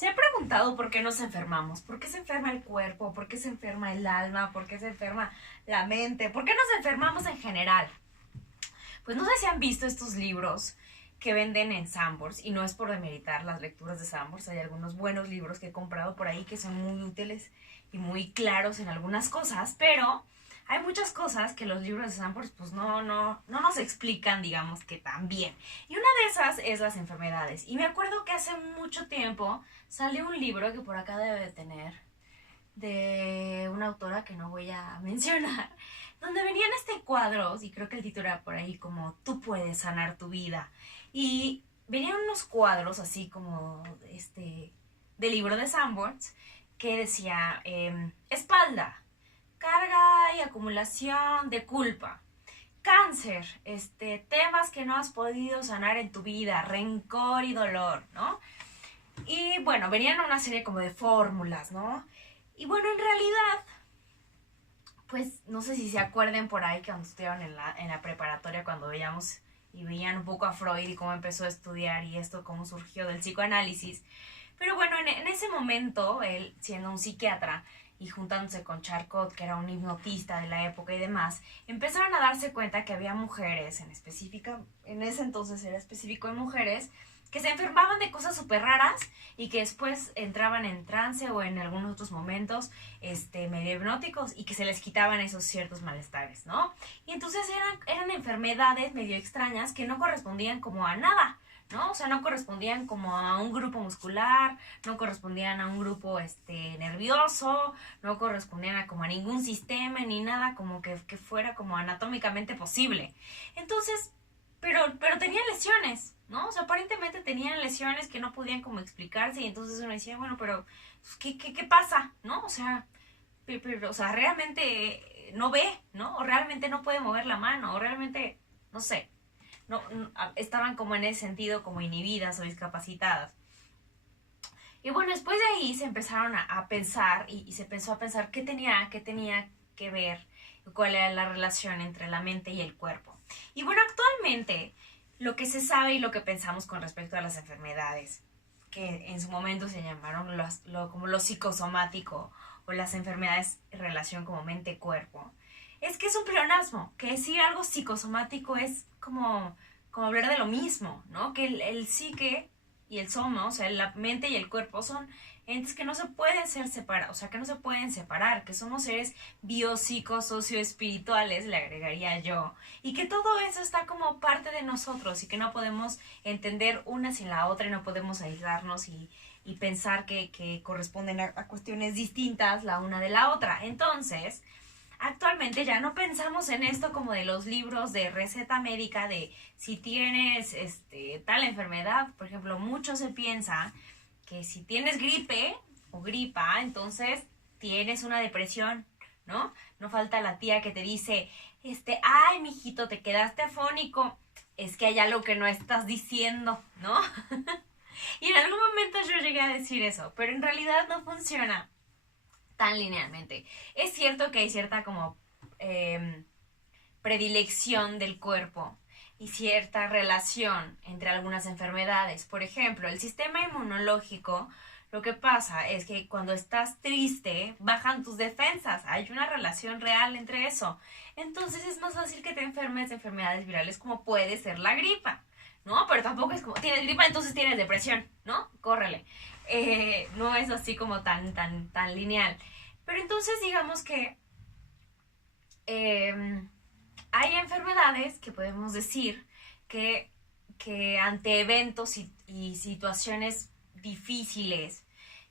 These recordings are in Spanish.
¿Se ha preguntado por qué nos enfermamos? ¿Por qué se enferma el cuerpo? ¿Por qué se enferma el alma? ¿Por qué se enferma la mente? ¿Por qué nos enfermamos en general? Pues no sé si han visto estos libros que venden en Sanborns, y no es por demeritar las lecturas de Sanborns, hay algunos buenos libros que he comprado por ahí que son muy útiles y muy claros en algunas cosas, pero hay muchas cosas que los libros de Sanborns pues no nos explican, digamos que tan bien. Y una de esas es las enfermedades. Y me acuerdo que hace mucho tiempo salió un libro que por acá debe de tener, de una autora que no voy a mencionar, donde venían cuadros, y creo que el título era por ahí como Tú puedes sanar tu vida. Y venían unos cuadros así como de libro de Sanborns que decía espalda, carga y acumulación de culpa. Cáncer, temas que no has podido sanar en tu vida, rencor y dolor, ¿no? Y bueno, venían una serie como de fórmulas, ¿no? Y bueno, en realidad, pues no sé si se acuerden por ahí que cuando estudiaron en la preparatoria, cuando veíamos y veían un poco a Freud y cómo empezó a estudiar y esto, cómo surgió del psicoanálisis. Pero bueno, en ese momento, él siendo un psiquiatra y juntándose con Charcot, que era un hipnotista de la época y demás, empezaron a darse cuenta que había mujeres, en específica, en ese entonces era específico de mujeres, que se enfermaban de cosas súper raras y que después entraban en trance o en algunos otros momentos medio hipnóticos y que se les quitaban esos ciertos malestares, ¿no? Y entonces eran enfermedades medio extrañas que no correspondían como a nada, ¿no? O sea, no correspondían como a un grupo muscular, no correspondían a un grupo nervioso, no correspondían a como a ningún sistema ni nada como que fuera como anatómicamente posible. Entonces, pero tenían lesiones, ¿no? O sea, aparentemente tenían lesiones que no podían como explicarse y entonces uno decía, bueno, pero pues, ¿qué pasa? ¿No? O sea, realmente no ve, ¿no? O realmente no puede mover la mano, o realmente, no sé, estaban como en ese sentido como inhibidas o discapacitadas. Y bueno, después de ahí se empezaron a pensar y se empezó a pensar qué tenía que ver, cuál era la relación entre la mente y el cuerpo. Y bueno, actualmente lo que se sabe y lo que pensamos con respecto a las enfermedades, que en su momento se llamaron como lo psicosomático o las enfermedades en relación como mente-cuerpo, es que es un pleonasmo, que decir algo psicosomático es como hablar de lo mismo, ¿no? Que el psique y el soma, o sea, la mente y el cuerpo son entes que no se pueden ser separados, o sea, que no se pueden separar, que somos seres biopsicos, socioespirituales, le agregaría yo, y que todo eso está como parte de nosotros y que no podemos entender una sin la otra y no podemos aislarnos y pensar que corresponden a cuestiones distintas la una de la otra. Entonces, actualmente ya no pensamos en esto como de los libros de receta médica de si tienes tal enfermedad. Por ejemplo, mucho se piensa que si tienes gripe o gripa, entonces tienes una depresión, ¿no? No falta la tía que te dice, ay, mijito, te quedaste afónico. Es que hay algo que no estás diciendo, ¿no? Y en algún momento yo llegué a decir eso, pero en realidad no funciona tan linealmente. Es cierto que hay cierta como predilección del cuerpo y cierta relación entre algunas enfermedades. Por ejemplo, el sistema inmunológico, lo que pasa es que cuando estás triste, bajan tus defensas. Hay una relación real entre eso. Entonces es más fácil que te enfermes de enfermedades virales como puede ser la gripa, ¿no? Pero tampoco es como, tienes gripa, entonces tienes depresión, ¿no? Córrele. No es así como tan lineal. Pero entonces digamos que eh, hay enfermedades que podemos decir que ante eventos y situaciones difíciles,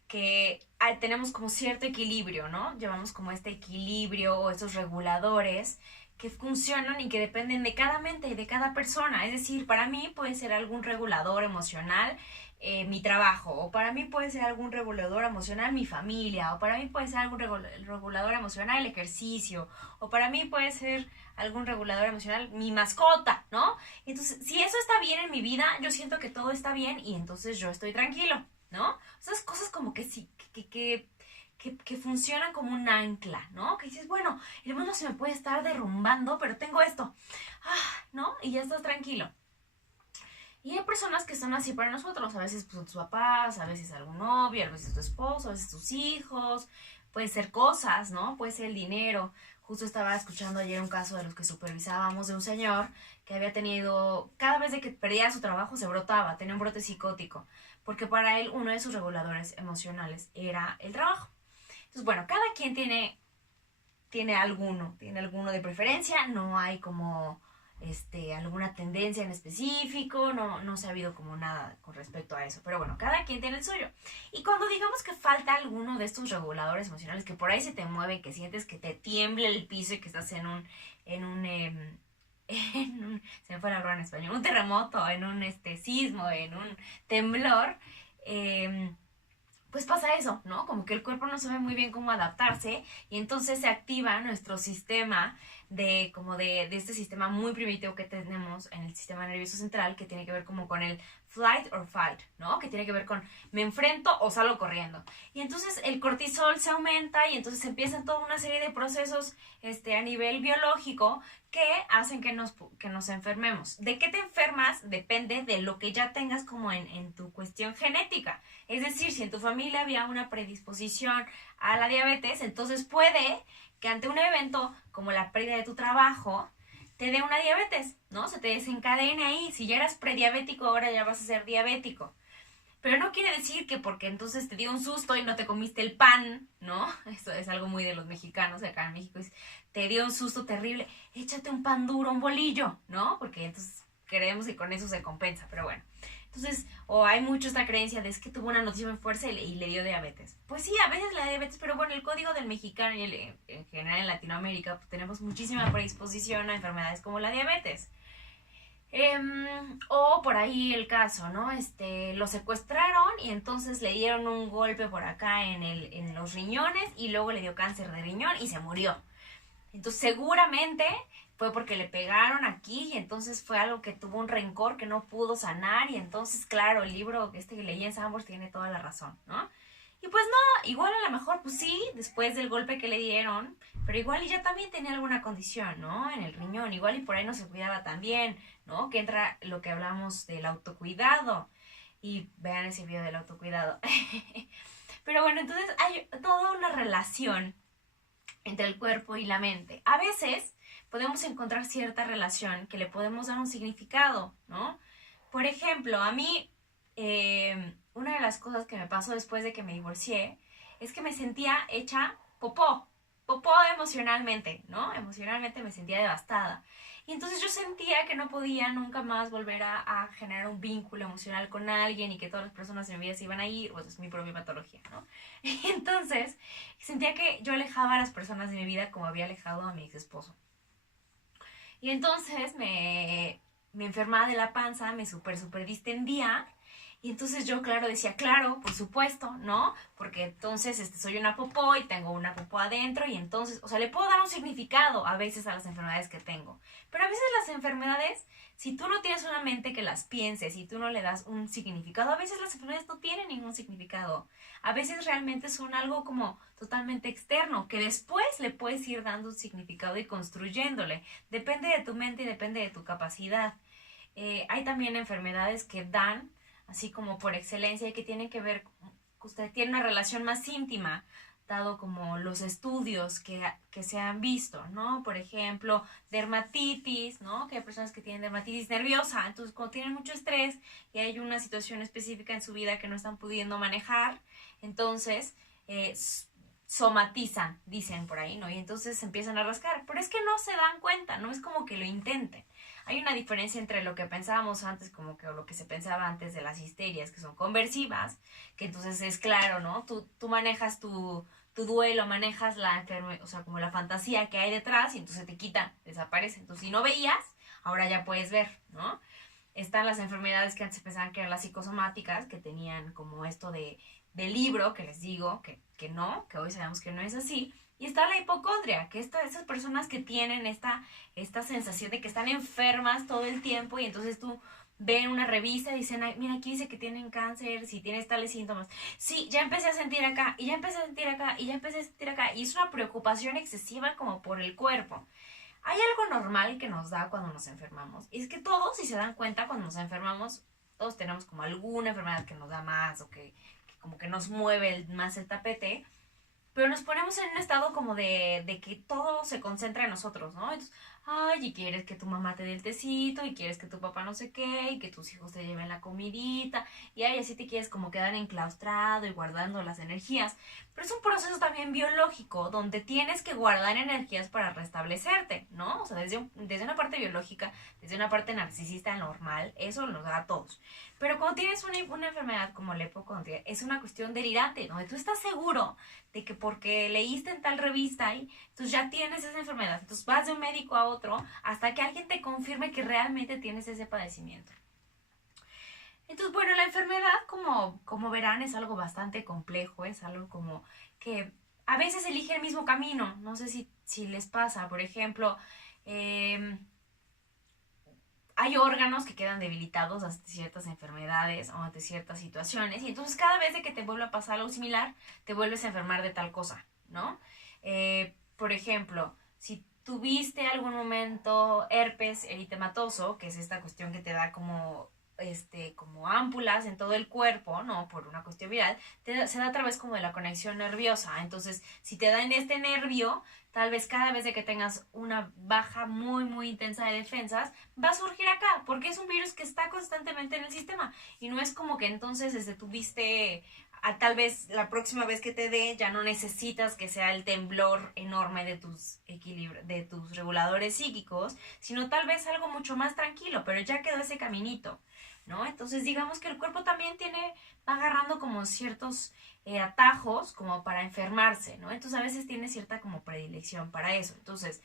que tenemos como cierto equilibrio, ¿no? Llevamos como este equilibrio o estos reguladores que funcionan y que dependen de cada mente y de cada persona. Es decir, para mí puede ser algún regulador emocional mi trabajo, o para mí puede ser algún regulador emocional mi familia, o para mí puede ser algún regulador emocional el ejercicio, o para mí puede ser algún regulador emocional mi mascota, ¿no? Entonces, si eso está bien en mi vida, yo siento que todo está bien y entonces yo estoy tranquilo, ¿no? Esas cosas como que sí, que funcionan como un ancla, ¿no? Que dices, bueno, el mundo se me puede estar derrumbando, pero tengo esto, ¿no? Y ya estás tranquilo. Y hay personas que son así para nosotros, a veces pues, son tus papás, a veces algún novio, a veces tu esposo, a veces tus hijos, puede ser cosas, ¿no? Puede ser el dinero. Justo estaba escuchando ayer un caso de los que supervisábamos de un señor que había tenido, cada vez de que perdía su trabajo se brotaba, tenía un brote psicótico, porque para él uno de sus reguladores emocionales era el trabajo. Entonces, bueno, cada quien tiene alguno de preferencia, no hay como alguna tendencia en específico, no se ha habido como nada con respecto a eso, pero bueno, cada quien tiene el suyo. Y cuando digamos que falta alguno de estos reguladores emocionales que por ahí se te mueven, que sientes que te tiembla el piso y que estás se me fue la palabra en español, un terremoto, en un sismo, en un temblor, eh, pues pasa eso, ¿no? Como que el cuerpo no sabe muy bien cómo adaptarse y entonces se activa nuestro sistema de este sistema muy primitivo que tenemos en el sistema nervioso central que tiene que ver como con el flight or fight, ¿no? Que tiene que ver con me enfrento o salgo corriendo. Y entonces el cortisol se aumenta y entonces empiezan toda una serie de procesos a nivel biológico que hacen que nos enfermemos. ¿De qué te enfermas? Depende de lo que ya tengas como en tu cuestión genética. Es decir, si en tu familia había una predisposición a la diabetes, entonces puede que ante un evento como la pérdida de tu trabajo, te dé una diabetes, ¿no? Se te desencadene ahí. Si ya eras prediabético, ahora ya vas a ser diabético. Pero no quiere decir que porque entonces te dio un susto y no te comiste el pan, ¿no? Esto es algo muy de los mexicanos, acá en México te dio un susto terrible, échate un pan duro, un bolillo, ¿no? Porque entonces creemos que con eso se compensa, pero bueno. Entonces, o hay mucho esta creencia de es que tuvo una noticia muy fuerte y le dio diabetes. Pues sí, a veces le da diabetes, pero bueno, el código del mexicano y en general en Latinoamérica pues, tenemos muchísima predisposición a enfermedades como la diabetes. O por ahí el caso, ¿no? Lo secuestraron y entonces le dieron un golpe por acá en los riñones y luego le dio cáncer de riñón y se murió. Entonces seguramente fue porque le pegaron aquí y entonces fue algo que tuvo un rencor que no pudo sanar y entonces, claro, el libro que leí en Sambors tiene toda la razón, ¿no? Y pues no, igual a lo mejor, pues sí, después del golpe que le dieron, pero igual ya también tenía alguna condición, ¿no? En el riñón, igual y por ahí no se cuidaba tan bien, ¿no? Que entra lo que hablamos del autocuidado. Y vean ese video del autocuidado. Pero bueno, entonces hay toda una relación entre el cuerpo y la mente. A veces podemos encontrar cierta relación que le podemos dar un significado, ¿no? Por ejemplo, a mí, una de las cosas que me pasó después de que me divorcié es que me sentía hecha popó emocionalmente, ¿no? Emocionalmente me sentía devastada. Y entonces yo sentía que no podía nunca más volver a generar un vínculo emocional con alguien y que todas las personas en mi vida se iban a ir, pues es mi propia patología, ¿no? Y entonces sentía que yo alejaba a las personas de mi vida como había alejado a mi ex esposo. Y entonces me enfermaba de la panza, me súper distendía. Y entonces yo, claro, decía, claro, por supuesto, ¿no? Porque entonces soy una popó y tengo una popó adentro y entonces, o sea, le puedo dar un significado a veces a las enfermedades que tengo. Pero a veces las enfermedades, si tú no tienes una mente que las pienses y tú no le das un significado, a veces las enfermedades no tienen ningún significado. A veces realmente son algo como totalmente externo, que después le puedes ir dando un significado y construyéndole. Depende de tu mente y depende de tu capacidad. Hay también enfermedades que dan así como por excelencia y que tienen que ver, usted tiene una relación más íntima, dado como los estudios que se han visto, ¿no? Por ejemplo, dermatitis, ¿no? Que hay personas que tienen dermatitis nerviosa, entonces cuando tienen mucho estrés y hay una situación específica en su vida que no están pudiendo manejar, entonces somatizan, dicen por ahí, ¿no? Y entonces se empiezan a rascar, pero es que no se dan cuenta, no es como que lo intenten. Hay una diferencia entre lo que pensábamos antes, como que o lo que se pensaba antes de las histerias, que son conversivas, que entonces es claro, ¿no? Tú manejas tu duelo, manejas la enfermedad, o sea, como la fantasía que hay detrás y entonces te quita, desaparece. Entonces, si no veías, ahora ya puedes ver, ¿no? Están las enfermedades que antes pensaban que eran las psicosomáticas, que tenían como esto del libro, que les digo que no, que hoy sabemos que no es así. Y está la hipocondria, que esas personas que tienen esta sensación de que están enfermas todo el tiempo y entonces tú ven una revista y dicen, ay, mira, aquí dice que tienen cáncer, si tienes tales síntomas. Sí, ya empecé a sentir acá, y ya empecé a sentir acá, y ya empecé a sentir acá. Y es una preocupación excesiva como por el cuerpo. hay algo normal que nos da cuando nos enfermamos. Y es que todos, si se dan cuenta, cuando nos enfermamos, todos tenemos como alguna enfermedad que nos da más o que como que nos mueve más el tapete. Pero nos ponemos en un estado como de que todo se concentra en nosotros, ¿no? Entonces, ay, y quieres que tu mamá te dé el tecito, y quieres que tu papá no sé qué, y que tus hijos te lleven la comidita, y ay, así te quieres como quedar enclaustrado y guardando las energías. Pero es un proceso también biológico, donde tienes que guardar energías para restablecerte, ¿no? O sea, desde una parte biológica, desde una parte narcisista normal, eso nos da a todos. Pero cuando tienes una enfermedad como la hipocondria, es una cuestión delirante, donde tú estás seguro de que porque leíste en tal revista y entonces ya tienes esa enfermedad. Entonces vas de un médico a otro hasta que alguien te confirme que realmente tienes ese padecimiento. Entonces, bueno, la enfermedad, como verán, es algo bastante complejo, es algo como que a veces elige el mismo camino. No sé si les pasa, por ejemplo, eh, hay órganos que quedan debilitados ante ciertas enfermedades o ante ciertas situaciones, y entonces cada vez de que te vuelve a pasar algo similar, te vuelves a enfermar de tal cosa, ¿no? Por ejemplo, si tuviste algún momento herpes eritematoso, que es esta cuestión que te da como ámpulas en todo el cuerpo, ¿no? Por una cuestión viral, se da a través como de la conexión nerviosa. Entonces, si te da en este nervio, tal vez cada vez de que tengas una baja muy, muy intensa de defensas, va a surgir acá, porque es un virus que está constantemente en el sistema. Y no es como que entonces tuviste, tal vez la próxima vez que te dé, ya no necesitas que sea el temblor enorme de de tus reguladores psíquicos, sino tal vez algo mucho más tranquilo, pero ya quedó ese caminito, ¿no? Entonces digamos que el cuerpo también va agarrando como ciertos atajos como para enfermarse, ¿no? Entonces a veces tiene cierta como predilección para eso. Entonces,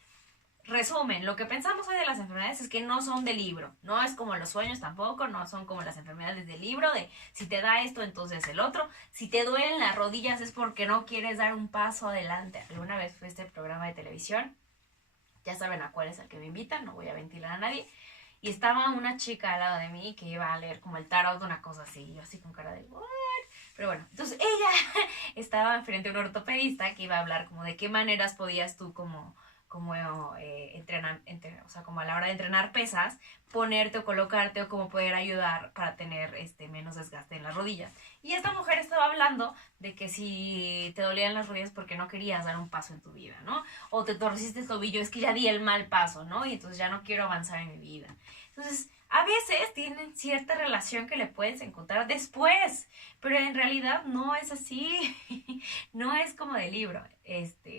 resumen, lo que pensamos hoy de las enfermedades es que no son de libro, no es como los sueños tampoco, no son como las enfermedades de libro, de si te da esto, entonces el otro, si te duelen las rodillas es porque no quieres dar un paso adelante. Alguna vez fue este programa de televisión, ya saben a cuál es el que me invitan, no voy a ventilar a nadie, y estaba una chica al lado de mí que iba a leer como el tarot, una cosa así, y yo así con cara de ¿what? Pero bueno, entonces ella estaba frente a un ortopedista que iba a hablar como de qué maneras podías tú como o sea, como a la hora de entrenar pesas, ponerte o colocarte o como poder ayudar para tener menos desgaste en las rodillas. Y esta mujer estaba hablando de que si te dolían las rodillas porque no querías dar un paso en tu vida, ¿no? O te torciste el tobillo, es que ya di el mal paso, ¿no? Y entonces ya no quiero avanzar en mi vida. Entonces, a veces tienen cierta relación que le puedes encontrar después, pero en realidad no es así. No es como de libro,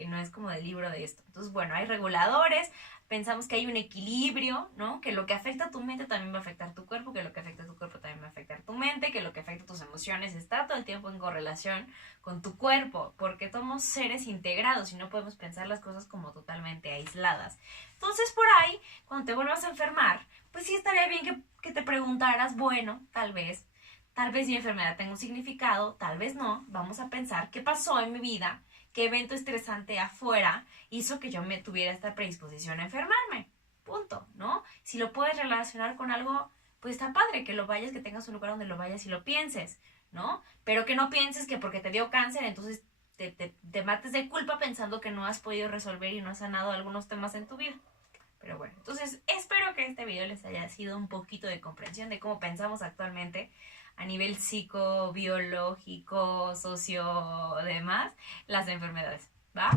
no es como de libro de esto. Entonces, bueno, hay reguladores, pensamos que hay un equilibrio, ¿no? Que lo que afecta a tu mente también va a afectar tu cuerpo, que lo que afecta a tu cuerpo también va a afectar tu mente, que lo que afecta a tus emociones está todo el tiempo en correlación con tu cuerpo, porque somos seres integrados y no podemos pensar las cosas como totalmente aisladas. Entonces, por ahí, cuando te vuelvas a enfermar, pues sí estaría bien que te preguntaras, bueno, tal vez mi enfermedad tenga un significado, tal vez no. Vamos a pensar qué pasó en mi vida, qué evento estresante afuera hizo que yo me tuviera esta predisposición a enfermarme. Punto, ¿no? Si lo puedes relacionar con algo, pues está padre que lo vayas, que tengas un lugar donde lo vayas y lo pienses, ¿no? Pero que no pienses que porque te dio cáncer, entonces te mates de culpa pensando que no has podido resolver y no has sanado algunos temas en tu vida. Pero bueno, entonces espero que este video les haya sido un poquito de comprensión de cómo pensamos actualmente a nivel psicobiológico, socio, demás, las enfermedades, ¿va?